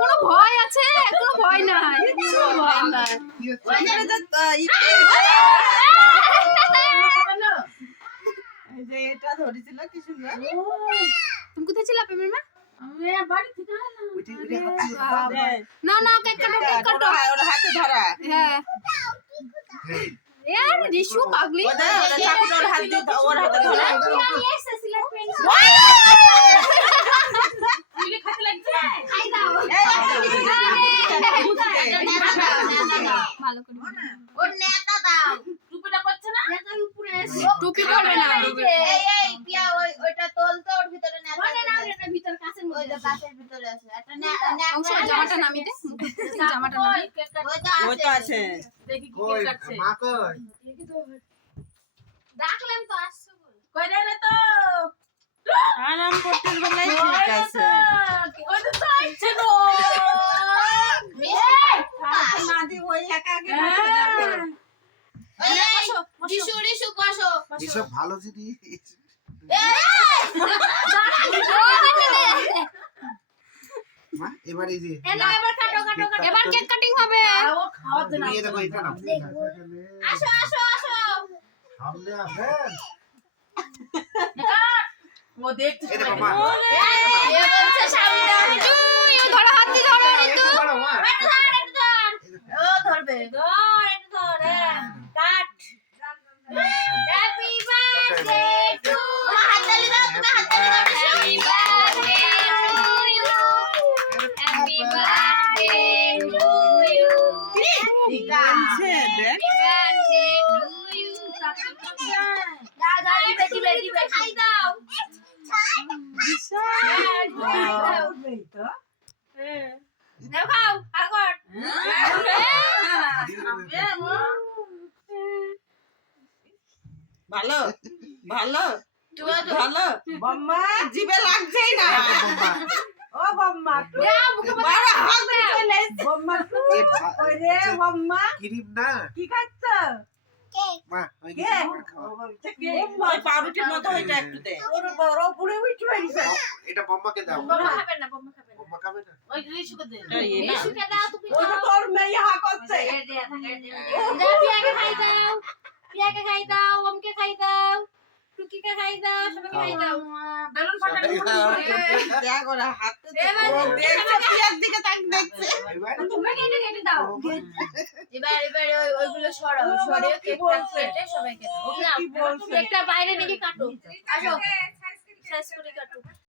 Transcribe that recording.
কোনো ভয় আছে? কোনো ভয় নাই। এটা ধরেছিল কি সুন্দর। তুমি কোথায় ছিলে প্রেমের মা? বাড়ি থেকে না না কেক কাটো কেক কাটো। ওর হাতে ধরা। হ্যাঁ यार রিশু পাগলি ওর হাত দিয়ে ওর হাতে ধরা। তুই খেতে লাগছে খাই দাও ভালো করে ওর নেতা দাও টুপিটা করছে না নেতার উপরে এসে টুপি পরবে না এই পিয়া ওইটা তোলতে ওর ভিতরে নেতা মানে না এটা ভিতর কাছের ওই মধ্যে যে কাছের ভিতরে আছে একটা অংশ জামাটা নামিয়ে দে জামাটা নামিয়ে ওই তো আছে। দেখি কি কই কাটছে মা কই ডাকলাম তো আসছো কই রে তো আরাম করতে বেলায় ঠিক আছে। ওই তো চাইছে তো নাদি ওই একা একা রিশু রিশু বসো এসব ভালো জিনিস মা এবার এই যে এবার কাটো কাটো এবার কেক কাটিং হবে ও খাওয়ার জন্য নিয়ে দেখো এটা না আসো আসো আসো সামনে আসেন ও দেখতে এই দেখো মা এ বলছে সামনে আসো তুই ধরো হাত দিয়ে ধরো একটু ধরো মা একটু ধর একটু ধর ও ধরবে ধর একটু ধর কাট হ্যাপি বার্থডে টু হাততালি দাও তুমি হাততালি দাও হ্যাপি বার্থডে টু ইউ ঠিক আছে দেখ দাও দাও দিবে খাই দাও দাও খাও আগর ভালো ভালো ভালো বম্মা জিভে লাগছেই না। ও বম্মা দাও মুখে বড় হাত দিয়ে চলে বম্মা ওই রে বম্মা ক্রিম না কি খাচ্ছ? মা ওই কে? খাওয়া বম্মা পাউরুটির মতো হইটা একটু দে। ওর বড় পুরো উঠে পড়িছে। এটা বম্মাকে দাও বম্মা খাবে না বম্মা খাবে না বম্মা খাবে না ওই রিশুকে দে রিশুকে দাও তুমি ওই তো তোর মেয়ে হা করছে। দাও পিয়াকে খাই দাও পিয়াকে খাই দাও ওমকে খাই দাও টুকিকে খাই দাও সবাইকে খাই দাও বেলুন ফাটানো দেখ ওর হাতে এবার ও দেখছে পিয়ার দিকে তাক দেখছে। এবার তুমি কেটে কেটে দাও এবার এবার ওইগুলো সরাও সরিয়ে কেকটা কেটে সবাইকে দাও কি বলছে? কেকটা বাইরে নিয়ে কাটো আসো সাইজ করে কাটো